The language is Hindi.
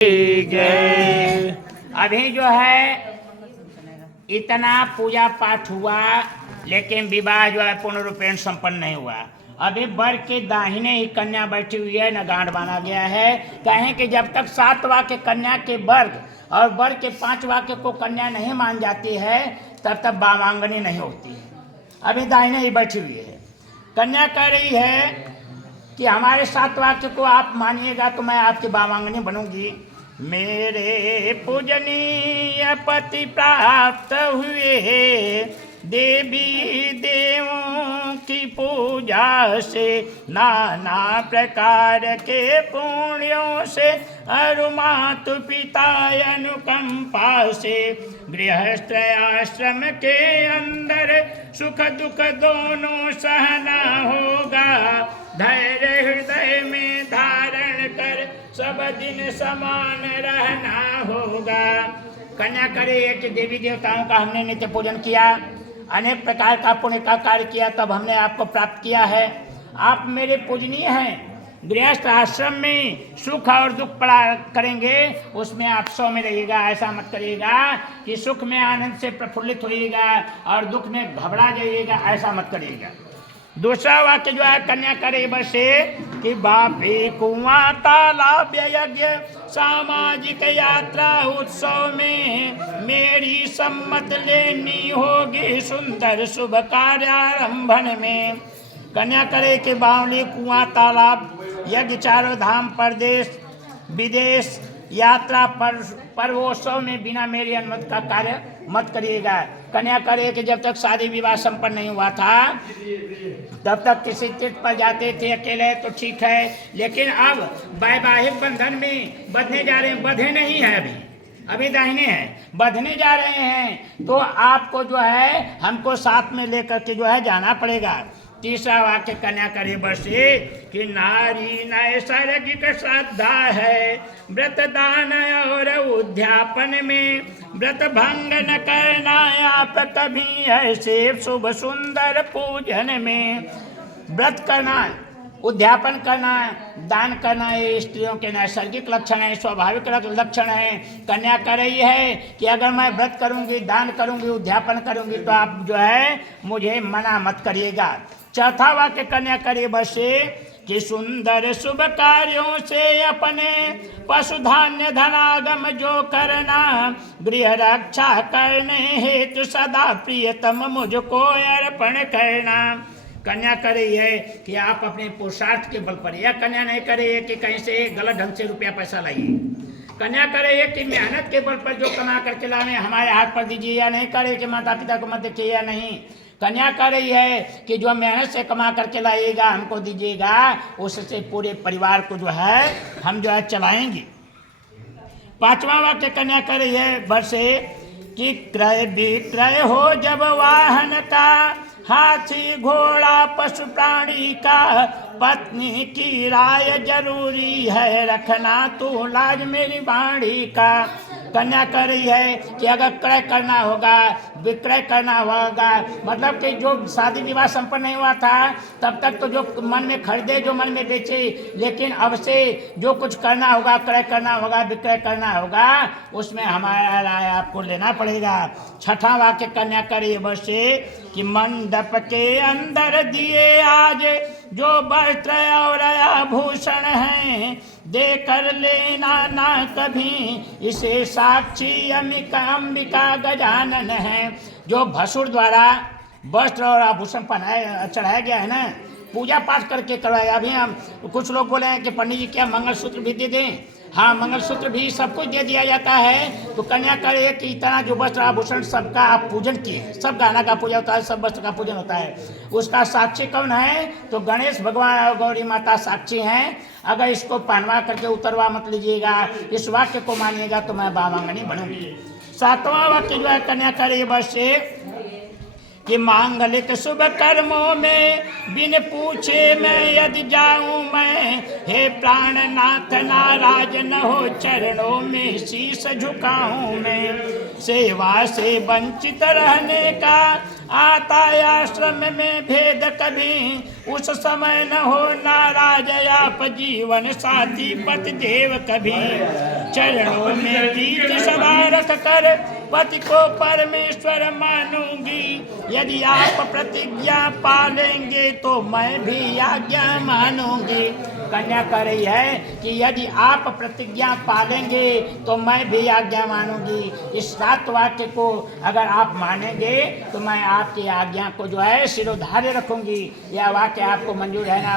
गए। अभी जो है इतना पूजा पाठ हुआ, लेकिन विवाह जो है पूर्ण रूपेण संपन्न नहीं हुआ। अभी वर के दाहिने ही कन्या बैठी हुई है, न गांठ बांधा गया है। कहें कि जब तक 7 वाक्य कन्या के वर्ग और वर के 5 वाक्य को कन्या नहीं मान जाती है, तब तक वामांगनी नहीं होती है। अभी दाहिने ही बैठी हुई है। कन्या कह रही है कि हमारे 7 वाक्य को आप मानिएगा तो मैं आपकी वामांगनी बनूंगी। मेरे पूजनीय पति प्राप्त हुए, देवी देवों की पूजा से, नाना प्रकार के पुण्यों से, अरु मातु पिता अनुकंपा से, गृहस्थ आश्रम के अंदर सुख दुख दोनों सहना होगा। धैर्य हृदय में धारण कर सब दिन समान रहना होगा। कन्या करे कि देवी देवताओं का हमने नित्य पूजन किया, अनेक प्रकार का पुण्य का कार्य किया, तब हमने आपको प्राप्त किया है। आप मेरे पूजनीय हैं। गृहस्थ आश्रम में सुख और दुख पड़ा करेंगे, उसमें आप 100 में रहिएगा। ऐसा मत करिएगा कि सुख में आनंद से प्रफुल्लित होइएगा और दुख में घबरा जाइएगा, ऐसा मत करिएगा। दूसरा वाक्य जो है कन्या करे बसे कि बापी कुआं तालाब यज्ञ सामाजिक यात्रा उत्सव में मेरी सम्मत लेनी होगी सुंदर शुभ कार्यारंभन में। कन्या करे कि बावली कुआं तालाब यज्ञ चारों धाम परदेश विदेश यात्रा पर्वोत्सव में बिना मेरी अनुमति का कार्य मत करिएगा। कन्या करे कि जब तक शादी विवाह संपन्न नहीं हुआ था तब तक किसी तीर्थ पर जाते थे अकेले तो ठीक है, लेकिन अब वैवाहिक बंधन में बंधने जा रहे हैं। बंधे नहीं है, अभी दाहिने हैं, बंधने जा रहे हैं, तो आपको जो है हमको साथ में लेकर के जो है जाना पड़ेगा। तीसरा वाक्य कन्या करे बसे कि नारी नैसर्गिक श्रद्धा है व्रत दान और उद्यापन में, व्रत भंग न करना आप कभी ऐसे शुभ सुंदर पूजन में। व्रत करना, उद्यापन करना, दान करना, ये स्त्रियों के नैसर्गिक लक्षण है, स्वाभाविक लक्षण है। कन्या कह रही है कि अगर मैं व्रत करूंगी, दान करूंगी, उद्यापन करूंगी तो आप जो है मुझे मना मत करिएगा। चौथा वाक्य कन्या करे बसे कि सुंदर शुभ कार्यों से अपने पशुधान्य धनागम जो करना, गृह रक्षा करने हेतु सदा प्रियतम मुझको अर्पण करना। कन्या कर रही है कि आप अपने पुरुषार्थ के बल पर, यह कन्या नहीं कर रही है कि कहीं से गलत ढंग से रुपया पैसा लाइए। कन्या कर रही है कि मेहनत के बल पर जो कमा करके लाने हमारे हाथ पर दीजिए, या नहीं करे कि माता पिता को मत देखिए या नहीं। कन्या कह रही है कि जो मेहनत से कमा करके लाइएगा हमको दीजिएगा, उससे पूरे परिवार को जो है हम जो है चलाएंगे। पांचवा वाक्य कन्या कह रही है वर्षे कि क्रय विक्रय हो जब वाहन का, हाथी घोड़ा पशु प्राणी का, पत्नी की राय जरूरी है रखना तू लाज मेरी बाणी का। कन्या कह रही है कि अगर क्रय करना होगा, विक्रय करना होगा, मतलब कि जो शादी विवाह संपन्न नहीं हुआ था तब तक तो जो मन में खरीदे, जो मन में बेचे, लेकिन अब से जो कुछ करना होगा, क्रय करना होगा, विक्रय करना होगा, उसमें हमारा राय आपको लेना पड़ेगा। छठा वाक्य कन्या कह रही है वर्षे कि मंडप के अंदर दिए आज जो वस्त्र और आभूषण हैं, देकर लेना ना कभी इसे साक्षी अंबिका गजानन है। जो भसुर द्वारा वस्त्र और आभूषण पहनाया चढ़ाया गया है ना, पूजा पाठ करके करवाया। अभी हम कुछ लोग बोले हैं कि पंडित जी क्या मंगलसूत्र भी दे दें। हाँ, मंगलसूत्र भी सब कुछ दे दिया जाता है। तो कन्या करे कि इतना जो वस्त्र आभूषण सबका आप पूजन किए हैं, सब गहना का पूजा होता है, सब वस्त्र का पूजन होता है, उसका साक्षी कौन है? तो गणेश भगवान और गौरी माता साक्षी हैं। अगर इसको पहनवा करके उतरवा मत लीजिएगा, इस वाक्य को मानिएगा तो मैं वामांगनी बनूंगी। सातवां वाक्य जो है कन्या करे वर्षे कि मांगलिक शुभ कर्मों में बिन पूछे मैं यदि जाऊं मैं, हे प्राणनाथ नाराज न हो चरणों में शीश झुकाऊं मैं। सेवा से वंचित रहने का आता आश्रम में भेद कभी, उस समय न हो नाराज आप जीवन साथी पति देव कभी। चरणों में प्रीत सदा रख कर पति को परमेश्वर मानूंगी, यदि आप प्रतिज्ञा पालेंगे तो मैं भी आज्ञा मानूंगी। कन्या कह रही है कि यदि आप प्रतिज्ञा पालेंगे तो मैं भी आज्ञा मानूंगी। इस 7 वाक्य को अगर आप मानेंगे तो मैं आपकी आज्ञा को जो है सिरोधार्य रखूंगी। यह वाक्य आपको मंजूर है ना?